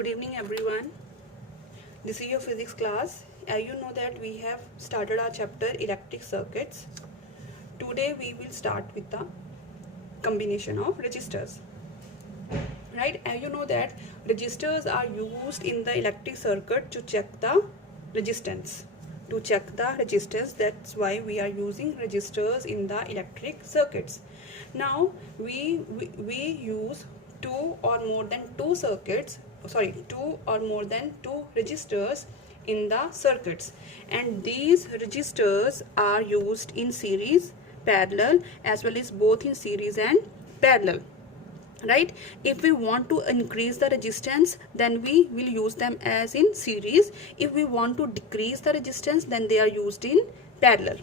Good evening everyone. This is your physics class. You know that we have started our chapter electric circuits. Today we will start with the combination of resistors. Right? You know that resistors are used in the electric circuit to check the resistance. That's why we are using resistors in the electric circuits. Now we use two or more than two resistors in the circuits, and these resistors are used in series, parallel, as well as both in series and parallel. Right? If we want to increase the resistance, then we will use them as in series. If we want to decrease the resistance, then they are used in parallel.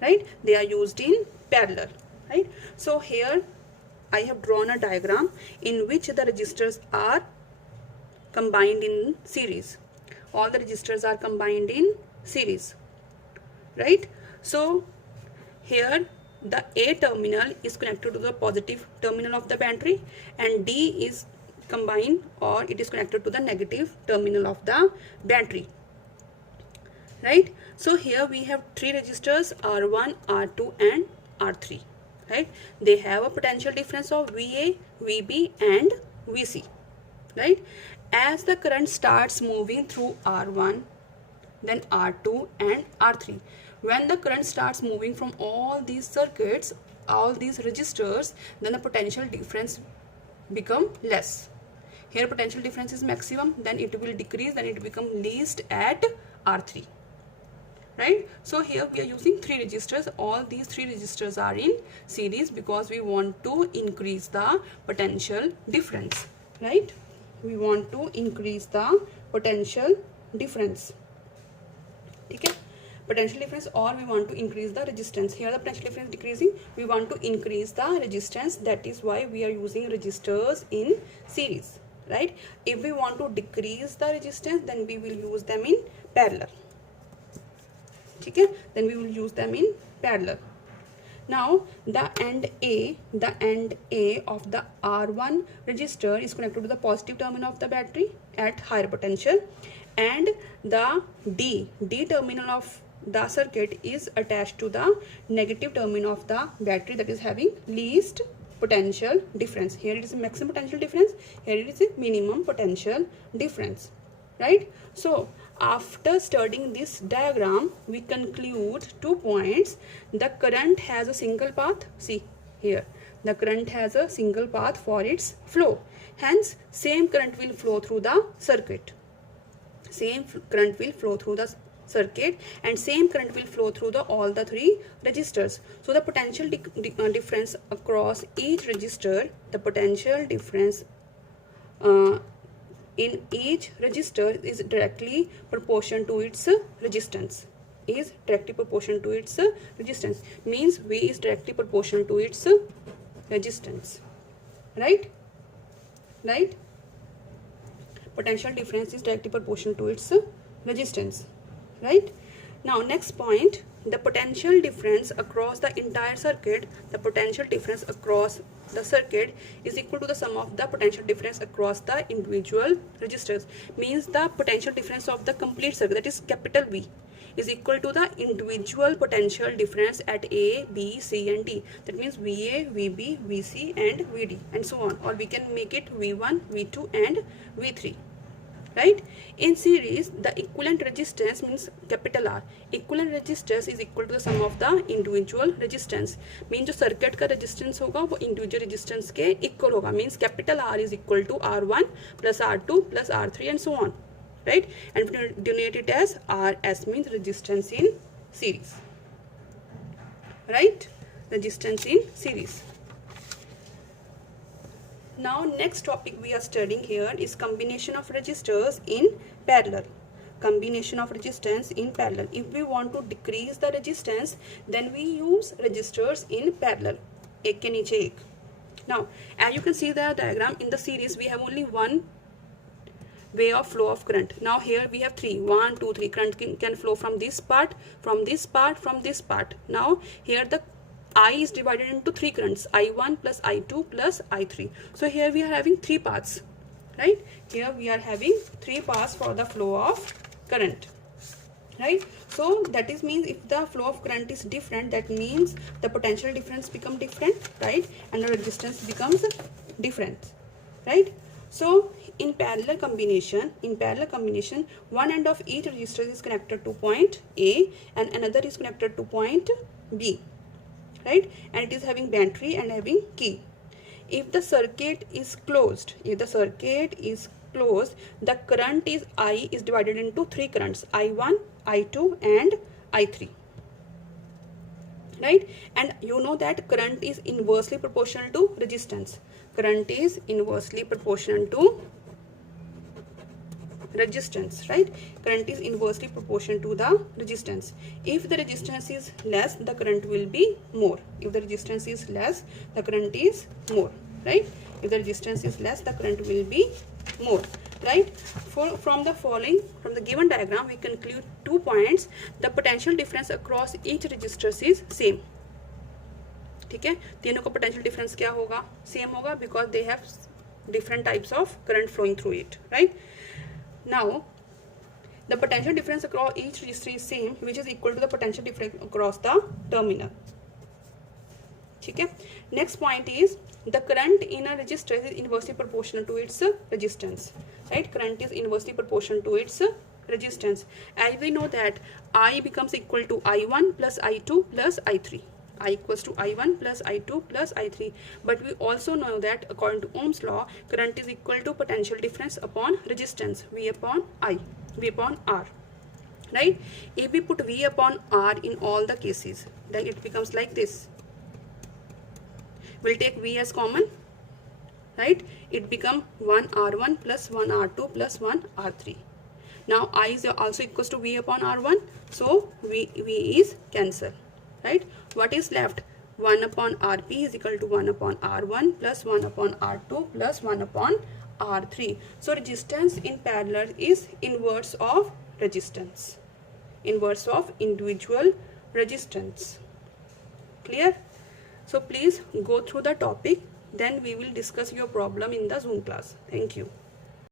Right? They are used in parallel. Right? So here I have drawn a diagram in which the resistors are combined in series. All the resistors are combined in series. Right? So here the A terminal is connected to the positive terminal of the battery, and D is combined, or it is connected to the negative terminal of the battery. Right? So here we have three resistors, R1, R2 and R3. Right? They have a potential difference of VA, VB and VC. Right? As the current starts moving through R1, then R2 and R3, when the current starts moving from all these circuits, all these resistors, then the potential difference become less. Here potential difference is maximum, then it will decrease, then it become least at R3. Right? So here we are using three resistors. All these three resistors are in series because we want to increase the potential difference. Right? We want to increase the potential difference. Okay? Potential difference, or we want to increase the resistance. Here the potential difference decreasing, we want to increase the resistance. That is why we are using resistors in series. Right? If we want to decrease the resistance, then we will use them in parallel. Okay? Then we will use them in parallel. Now the end A of the R1 resistor is connected to the positive terminal of the battery at higher potential, and the D terminal of the circuit is attached to the negative terminal of the battery, that is having least potential difference. Here it is a maximum potential difference, here it is a minimum potential difference. Right? So after studying this diagram, we conclude 2 points. The current has a single path. See here, the current has a single path for its flow. Hence, same current will flow through the circuit. Same current will flow through the circuit, and same current will flow through all the three resistors. So the potential difference across each resistor, the potential difference in each resistor is directly proportional to its resistance. Means V is directly proportional to its resistance. Right? Potential difference is directly proportional to its resistance. Right? Now next point, the potential difference across the entire circuit, the potential difference across the circuit is equal to the sum of the potential difference across the individual resistors. Means the potential difference of the complete circuit, that is capital V, is equal to the individual potential difference at A, B, C and D. That means VA, VB, VC and VD and so on, or we can make it V1, V2 and V3. Right? In series, the equivalent resistance means capital R. Equivalent resistance is equal to the sum of the individual resistance. Means जो circuit का resistance होगा वो individual resistance के equal होगा. Means capital R is equal to R1 plus R2 plus R3 and so on. Right? And we denote it as RS, means resistance in series. Right? Resistance in series. Now next topic we are studying here is combination of resistors in parallel. Combination of resistance in parallel. If we want to decrease the resistance, then we use resistors in parallel. एक के नीचे एक. Now as you can see the diagram, in the series we have only one way of flow of current. Now here we have 3, 1, 2, 3. Current can flow from this part, from this part, from this part. Now here the I is divided into 3 currents, I1 plus I2 plus I3. So here we are having 3 paths, right? Here we are having 3 paths for the flow of current, right? So that is means if the flow of current is different, that means the potential difference become different, right? And the resistance becomes different, right? So in parallel combination, one end of each resistor is connected to point A and another is connected to point B, right? And it is having battery and having key. If the circuit is closed, the current is I is divided into 3 currents, I1, I2 and I3, right? And you know that current is inversely proportional to resistance. Current is inversely proportional to resistance, right? Current is inversely proportional to the resistance. If the resistance is less, the current will be more. If the resistance is less, the current is more, right? If the resistance is less, the current will be more, right? From the given diagram, we conclude 2 points. The potential difference across each resistor is same. ठीक है, तीनों का potential difference क्या होगा? Same होगा, because they have different types of current flowing through it, right? Now, the potential difference across each resistor is same, which is equal to the potential difference across the terminal. ठीक है. Next point is the current in a resistor is inversely proportional to its resistance, right? Current is inversely proportional to its resistance. As we know that I becomes equal to I1 plus I2 plus I3. I equals to I1 plus I2 plus I3. But we also know that according to Ohm's law, current is equal to potential difference upon resistance, V upon R, right? If we put V upon R in all the cases, then it becomes like this. We'll take V as common, right? It become 1 R1 plus 1 R2 plus 1 R3. Now I is also equals to V upon R1, so V is cancel, right? What is left? 1 upon Rp is equal to 1 upon R1 plus 1 upon R2 plus 1 upon R3. So resistance in parallel is inverse of resistance, inverse of individual resistance. Clear? So please go through the topic, then we will discuss your problem in the Zoom class. Thank you.